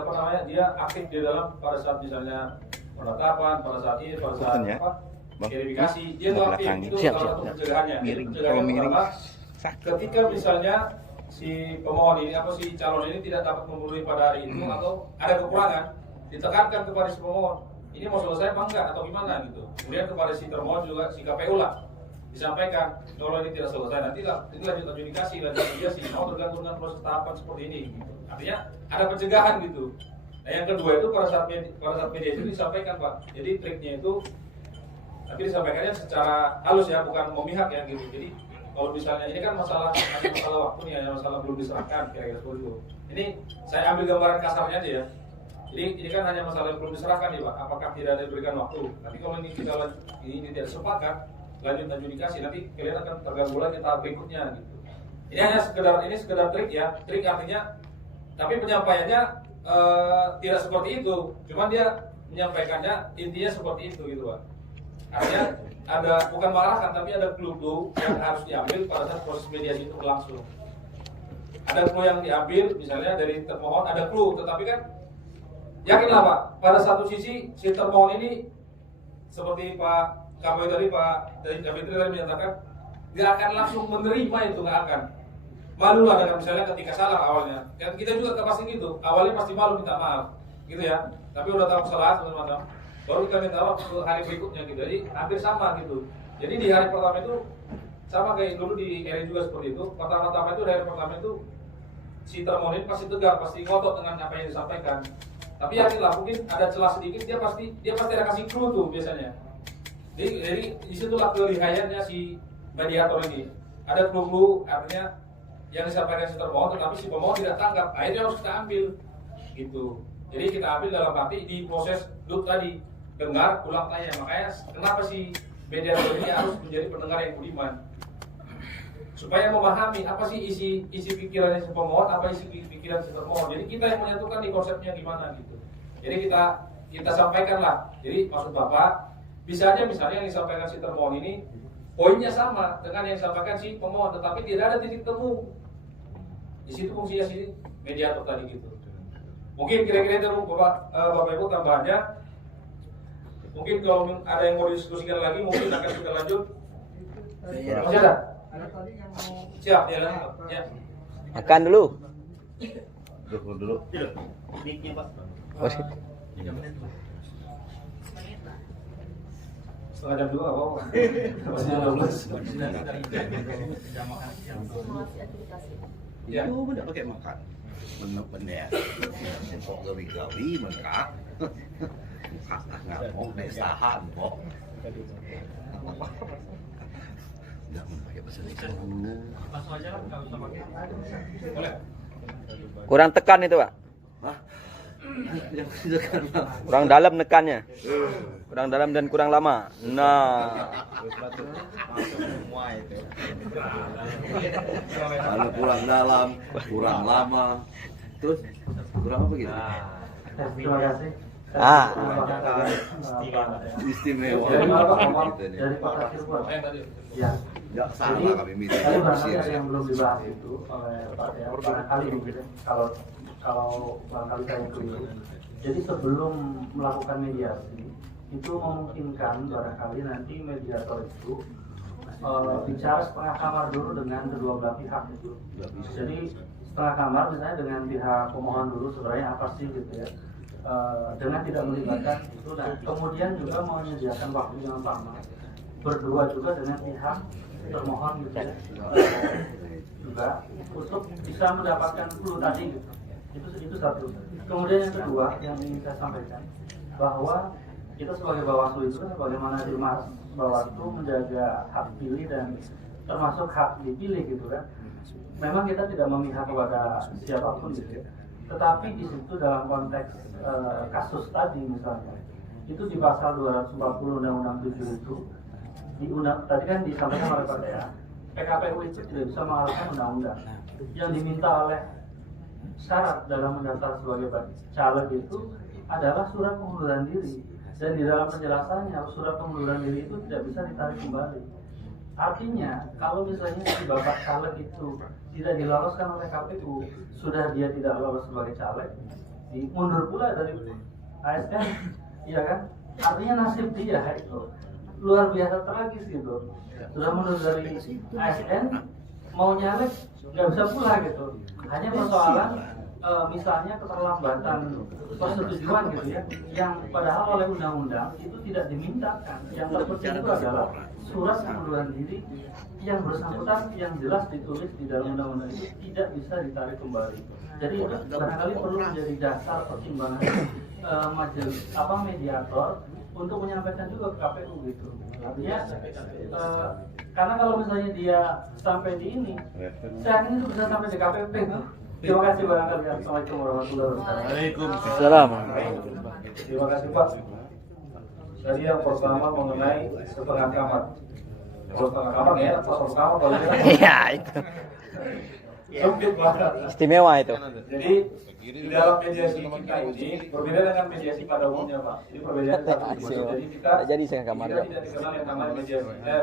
dia aktif di dalam pada saat misalnya penetapan, pada saat ini, pada saat verifikasi, dia itu aktif. Itu salah satu pencegahannya. Pencegahan pertama, ketika misalnya si pemohon ini si calon ini tidak dapat memenuhi pada hari itu atau ada kekurangan, ditekankan kepada si pemohon ini mau selesai apa enggak atau gimana gitu. Kemudian kepada si termohon juga si KPU lah disampaikan kalau ini tidak selesai nanti lanjut adjudikasi, mau tergantung dengan proses tahapan seperti ini gitu. Artinya ada pencegahan gitu. Nah yang kedua itu pada saat media itu disampaikan, Pak. Jadi triknya itu tapi disampaikannya secara halus ya, bukan memihak ya gitu. Jadi kalau misalnya ini kan masalah waktu nih, hanya masalah belum diserahkan kira-kira seperti itu. Ini saya ambil gambaran kasarnya aja ya. Jadi ini kan hanya masalah yang belum diserahkan nih, Pak. Apakah tidak ada diberikan waktu? Nanti kalau ini tidak sepakat, lanjut adjudikasi, nanti kalian akan terganggu lagi tahap berikutnya gitu. Ini sekedar trik ya. Trik artinya, tapi penyampaiannya tidak seperti itu. Cuman dia menyampaikannya intinya seperti itu gitu, Pak. Artinya ada bukan mengarahkan tapi ada clue-clue yang harus diambil pada saat proses mediasi itu berlangsung. Ada clue yang diambil misalnya dari termohon, ada clue, tetapi kan yakinlah Pak, pada satu sisi si termohon ini seperti Pak Kaboy tadi, Pak David tadi menyatakan nggak akan langsung menerima itu, nggak akan. Malu lah dengan misalnya ketika salah awalnya. Kan kita juga pasti gitu, awalnya pasti malu minta maaf, gitu ya. Tapi udah tahu kesalahan teman-teman, baru kita minta maaf ke hari berikutnya gitu. Jadi hampir sama gitu. Jadi di hari pertama itu sama kayak dulu di Eri juga seperti itu. Pertama-tama itu di hari pertama itu si termohon ini pasti tegar, pasti ngotot dengan apa yang disampaikan. Tapi yakinlah mungkin ada celah sedikit dia pasti ada kasih clue tuh biasanya. Jadi disitulah kelihayannya si mediator ini. Ada clue-clue artinya yang disampaikan si termohon, tetapi si pemohon tidak tanggap. Akhirnya harus kita ambil gitu. Jadi kita ambil dalam arti di proses loop tadi, dengar, ulang tanya. Makanya kenapa si mediator ini harus menjadi pendengar yang budiman, supaya memahami apa sih isi pikirannya si pemohon, apa isi pikiran si termohon. Jadi kita yang menyatukan di konsepnya gimana gitu. Jadi kita sampaikanlah. Jadi maksud Bapak, bisa aja misalnya yang disampaikan si termohon ini poinnya sama dengan yang disampaikan si pemohon, tetapi tidak ada titik temu. Di situ fungsinya si mediator tadi gitu. Mungkin kira-kira itu Bapak Ibu tambahannya. Mungkin kalau ada yang mau diskusikan lagi, mungkin akan kita lanjut. Masih ada? Siap, ya. Makan dulu. Dulu. Setengah jam juga apa? Masih 12. Ya, itu tidak pakai makan. Benar-benar. Kok gawi-gawi mereka. Nggak mau desahan kok. Jangan pakai bahasa Indonesia dulu. Kurang tekan itu, Pak. Hah? Kurang dalam nekannya. Kurang dalam dan kurang lama. Nah. Semua itu. Kalau kurang dalam, kurang lama. Terus kurang apa gitu? Terima kasih. Istimewa. Dari Pak Kasirwan. Ya. Ya, sama Jadi, kami minta. tadi barangkali yang belum dibahas itu oleh Pak ya, barangkali mungkin kalau barangkali saya keliru. Jadi sebelum melakukan mediasi itu memungkinkan barangkali nanti mediator itu bicara setengah kamar dulu dengan kedua belah pihak itu. Jadi setengah kamar misalnya dengan pihak pemohon dulu sebenarnya apa sih gitu ya. Dengan tidak melibatkan itu, dan kemudian juga menyediakan waktu yang lama berdua juga dengan pihak termohon gitu ya, juga untuk bisa mendapatkan clue tadi gitu. Itu satu. Kemudian yang kedua yang ingin saya sampaikan bahwa kita sebagai Bawaslu itu kan sebagaimana di Bawaslu menjaga hak pilih dan termasuk hak dipilih gitu kan. Memang kita tidak memihak kepada siapapun gitu ya. Tetapi di situ dalam konteks kasus tadi misalnya, itu di pasal 240 Undang-Undang 7 itu tadi kan disampaikan oleh Pak Dea, PKPU itu tidak bisa mengalahkan undang-undang. Yang diminta oleh syarat dalam mendaftar sebagai caleg itu adalah surat pengunduran diri, dan di dalam penjelasannya surat pengunduran diri itu tidak bisa ditarik kembali. Artinya kalau misalnya si bapak caleg itu tidak diloloskan oleh KPU, sudah dia tidak lolos sebagai caleg, mundur pula dari ASN, iya kan? Artinya nasib dia itu luar biasa tragis gitu. Sudah mundur dari ASN, mau nyalek nggak bisa pula gitu. Hanya persoalan misalnya keterlambatan persetujuan gitu ya, yang padahal oleh undang-undang itu tidak dimintakan. Yang terpenting itu adalah surat pengunduran diri yang bersangkutan yang jelas ditulis di dalam undang-undang itu tidak bisa ditarik kembali. Jadi itu barangkali perlu menjadi dasar pertimbangan majelis mediator untuk menyampaikan juga ke KPU gitu. Artinya karena kalau misalnya dia sampai di ini, saya yakin itu bisa sampai di KPP tuh. Terima kasih barangkali. Assalamualaikum warahmatullahi wabarakatuh. Waalaikumsalam. Terima kasih Pak. Tadi yang pertama mengenai setengah kamar. Kalau setengah kamar ya, pas pertama kalau Iya itu. sempit banget. Istimewa itu. Jadi di dalam mediasi kita ini berbeda dengan mediasi pada umumnya Pak. Ini perbedaan satu. Jadi kita setengah kamar. Kita tidak dikenal yang namanya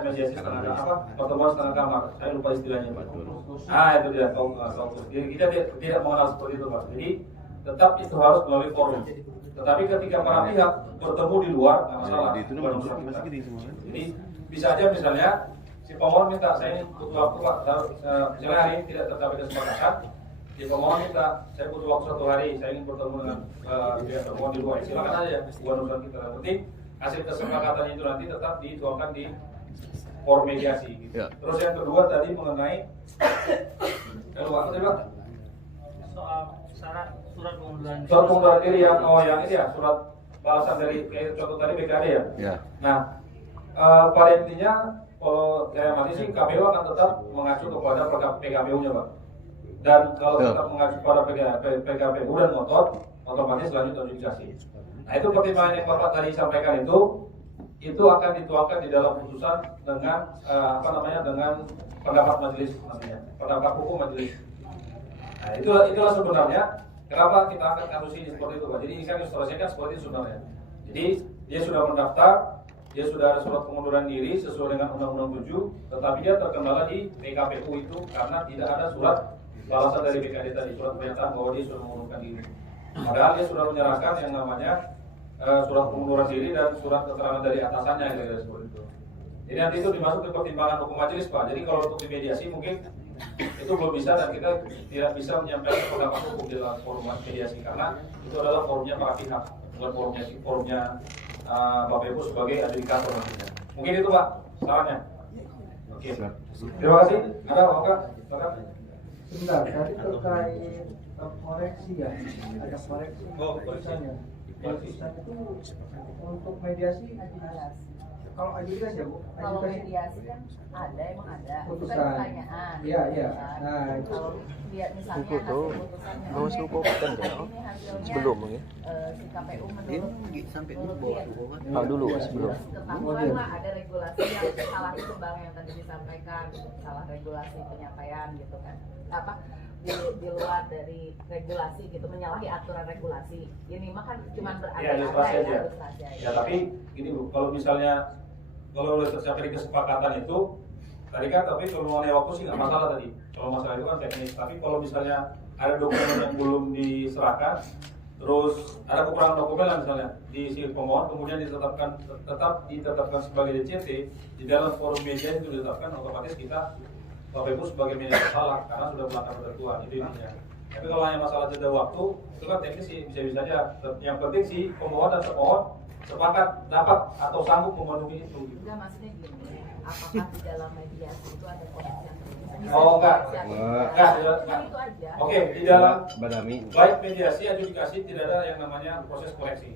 mediasi setengah kamar, pertemuan setengah kamar. Saya lupa istilahnya Pak. Itu dia fokus. Jadi kita tidak mengenal seperti itu Pak. Jadi tetap itu harus melalui forum. Tetapi ketika para pihak bertemu di luar, nggak masalah. Jadi bisa aja misalnya si pemohon minta saya ini butuh waktu Pak, misalnya hari ini tidak tercapai kesepakatan, si pemohon minta saya butuh waktu 1 hari, saya ingin bertemu dengan pihak pemohon di luar. Silakan aja, bukan urusan kita. Yang penting hasil kesepakatan itu nanti tetap dituangkan di forum mediasi. Gitu. Ya. Terus yang kedua tadi mengenai soal surat pengunduran diri yang ini ya, surat balasan dari contoh tadi BKD ya. Ya. Nah, pada intinya kalau saya amati sih KPU akan tetap mengacu kepada PKPU-nya Pak. Dan kalau tetap mengacu pada PKPU dan ngotot, otomatis lanjut adjudikasi. Nah itu pertimbangan yang Bapak tadi sampaikan itu akan dituangkan di dalam putusan dengan dengan pendapat majelis nantinya, pendapat hukum majelis. Nah itulah sebenarnya kenapa kita angkat kasus ini seperti itu Pak. Jadi ini kan ilustrasikan seperti itu sebenarnya. Jadi dia sudah mendaftar, dia sudah ada surat pengunduran diri sesuai dengan Undang-Undang 7, tetapi dia terkendala di PKPU itu karena tidak ada surat balasan dari BKD tadi, surat pernyataan bahwa dia sudah mengundurkan diri. Padahal dia sudah menyerahkan yang namanya surat pengunduran diri dan surat keterangan dari atasannya kira-kira seperti itu. Jadi nanti itu dimasuk ke pertimbangan hukum majelis Pak. Jadi kalau untuk dimediasi mungkin itu belum bisa dan kita tidak bisa menyampaikan pendapat hukum di dalam forum mediasi karena itu adalah forumnya para pihak, bukan forumnya Bapak Ibu sebagai adjudikator nantinya. Mungkin itu Pak sarannya. Oke. Terima kasih. Ada Pak? Sebentar, tadi terkait koreksi ya, ada koreksi putusannya. Putusan itu untuk mediasi kalau adjudikasi ya Bu? Kalau mediasi kan ada, emang ada. Putusan. Bukan pertanyaan. Iya. Kan? Nah, itu. Kalau lihat misalnya Buku tuh. hasil putusannya, Bawaslu Kabupaten kan? ini hasilnya Sebelum mungkin. si KPU menurut Dulu sebelum. ketahuan lah ada regulasi yang salah itu Bang yang tadi disampaikan, salah regulasi penyampaian gitu kan. Di luar dari regulasi gitu, menyalahi aturan regulasi. Ini mah kan cuma ilustrasi aja. Ya tapi gini Bu, kalau misalnya udah tercapai kesepakatan itu tadi kan, tapi kalau mengenai waktu sih nggak masalah tadi. Kalau masalah itu kan teknis. Tapi kalau misalnya ada dokumen yang belum diserahkan, terus ada kekurangan dokumen lah misalnya di si pemohon, kemudian tetap ditetapkan sebagai DCT di dalam forum media itu ditetapkan, otomatis kita Bapak Ibu sebagai media salah karena sudah melanggar ketentuan itu intinya. Tapi kalau hanya masalah jeda waktu itu kan teknis sih bisa-bisa aja. Yang penting sih pemohon dan pemohon sepakat dapat atau sanggup memenuhi itu. Enggak, maksudnya gini, apakah di dalam mediasi itu ada koreksi yang enggak. Itu aja. Oke, di dalam baik mediasi adjudikasi tidak ada yang namanya proses koreksi.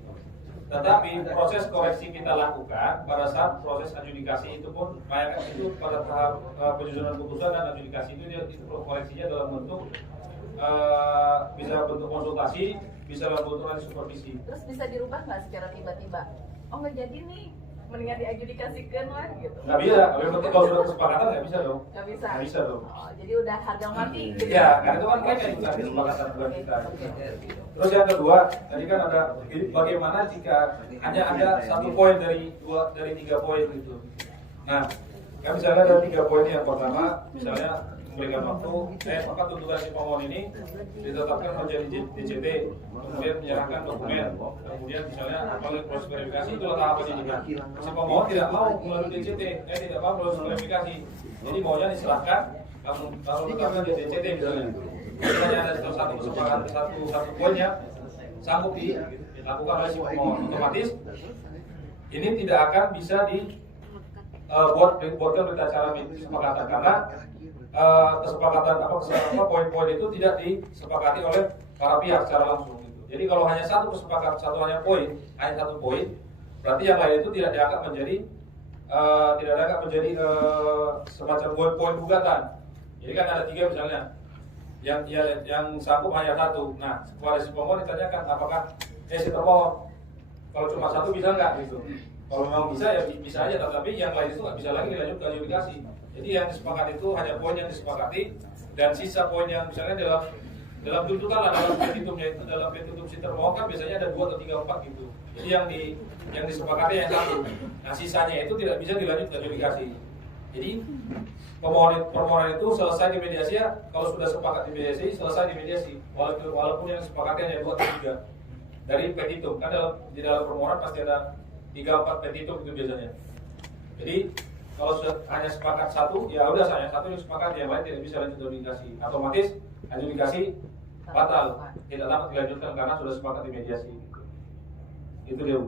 Tetapi proses koreksi kita lakukan pada saat proses adjudikasi itu pun itu pada tahap penyusunan putusan dan adjudikasi itu koreksinya dalam bentuk bisa bentuk konsultasi, bisa dalam bentuk supervisi. Terus bisa dirubah nggak secara tiba-tiba? Oh nggak jadi nih, mendingan diadjudikasikan lah gitu. Nggak bisa, yang penting kalau sudah kesepakatan nggak bisa dong. Nggak bisa. Nggak bisa dong. Oh, jadi udah harga mati. Gitu. Iya, karena itu kan kayaknya juga kesepakatan bukan kita. Terus yang kedua, tadi kan ada bagaimana jika hanya ada 1 poin dari 3 poin gitu. Nah, kan misalnya ada 3 poin yang pertama, misalnya memberikan waktu, maka tuntutan si pemohon ini ditetapkan menjadi DCT, kemudian menyerahkan dokumen, kemudian misalnya melalui proses verifikasi itu tahapan ini kan. Si pemohon tidak mau melalui DCT, tidak mau melalui verifikasi, jadi maunya diserahkan, lalu ditetapkan di DCT misalnya. Misalnya ada satu kesepakatan satu poinnya sanggup dilakukan oleh si pemohon, otomatis ini tidak akan bisa buatkan berita acara kesepakatan karena kesepakatan poin-poin itu tidak disepakati oleh para pihak secara langsung gitu. Jadi kalau hanya satu poin, berarti yang lain itu tidak dianggap menjadi semacam poin gugatan. Jadi kan ada 3 misalnya, yang sanggup hanya 1. Nah, kepada si pemohon ditanyakan apakah si termohon kalau cuma 1 bisa nggak gitu. Kalau memang bisa ya bisa aja, tetapi yang lain itu nggak bisa lagi dilanjut ke adjudikasi. Jadi yang disepakati itu hanya poin yang disepakati dan sisa poin yang misalnya dalam tuntutan lah, dalam petitumnya itu, dalam petitum si termohon kan biasanya ada 2 atau 3, 4 gitu. Jadi yang disepakati yang 1. Nah sisanya itu tidak bisa dilanjut ke adjudikasi. Jadi permohonan itu selesai di mediasi ya, kalau sudah sepakat di mediasi selesai di mediasi, walaupun yang disepakati hanya 2 atau 3 dari petitum. Kan di dalam permohonan pasti ada 3-4 petitum itu biasanya. Jadi kalau sudah hanya sepakat 1, ya udah hanya 1 yang sepakat, yang lain tidak bisa lanjut adjudikasi. Otomatis adjudikasi batal, tidak dapat dilanjutkan karena sudah sepakat di mediasi. Itu dia.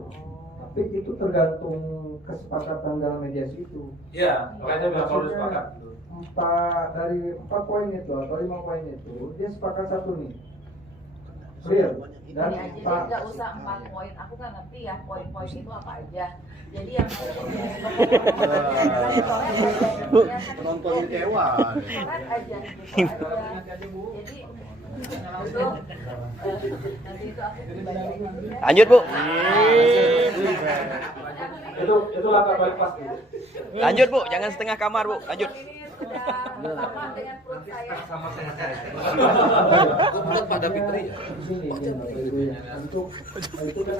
Tapi itu tergantung kesepakatan dalam mediasi itu. Iya, makanya bilang kalau sudah sepakat. Dari 4 poin itu atau 5 poin itu, dia sepakat 1 nih. Clear. Dan jadi nggak usah 4 poin, aku nggak ngerti ya poin-poin itu apa aja. Jadi yang penonton kecewa aja gitu aja. Jadi itu nanti itu aku Lanjut, Bu. Itu langkah paling pasti. Lanjut, Bu. Jangan setengah kamar, Bu. Lanjut. sama dengan perut saya. bukan pada Fitri ya. Untuk itu kan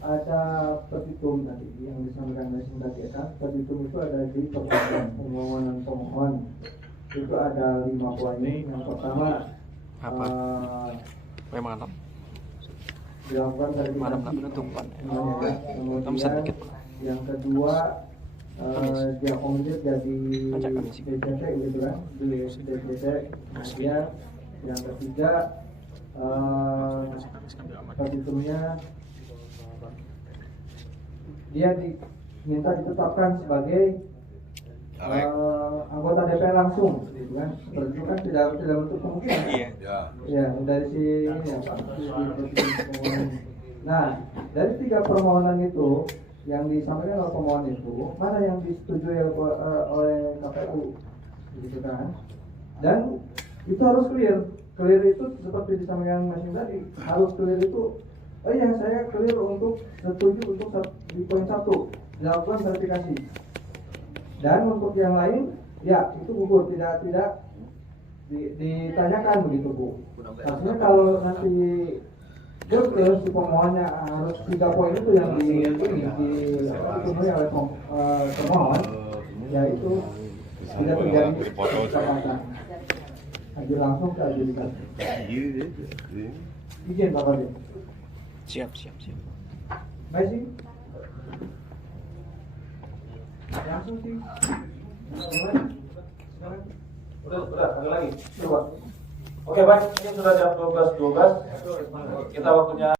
ada petitum tadi yang disampaikan oleh Sindaki kan. Petitum itu ada di permohonan pemohon. Itu ada 5 poin. Yang pertama Memang dilakukan dari penutupan. Kemudian yang kedua diakomodir jadi DCT gitu kan, DCT. Kemudian yang ketiga petitumnya dia diminta ditetapkan sebagai anggota DPR langsung, gitu kan? Seperti itu kan tidak bentuk kemungkinan. Ya, dari si ini ya Pak. Nah, dari 3 permohonan itu yang disampaikan oleh pemohon itu, mana yang disetujui oleh KPU, gitu kan? Dan itu harus clear. Clear itu seperti disampaikan Mas tadi, harus clear itu. Oh iya, saya clear untuk setuju untuk di poin 1 dilakukan verifikasi. Dan untuk yang lain, ya itu gugur, tidak ditanyakan begitu Bu. Artinya kalau nanti terus si pemohonnya harus 3 poin itu yang dipenuhi oleh pemohon, ya itu tidak terjadi kesepakatan. Lanjut langsung ke adjudikasi. Izin Bapak Din. Siap. Baik sih. Langsung sih. Udah, ada lagi. Coba. Oke, baik. Ini sudah jam 12.12. Kita waktunya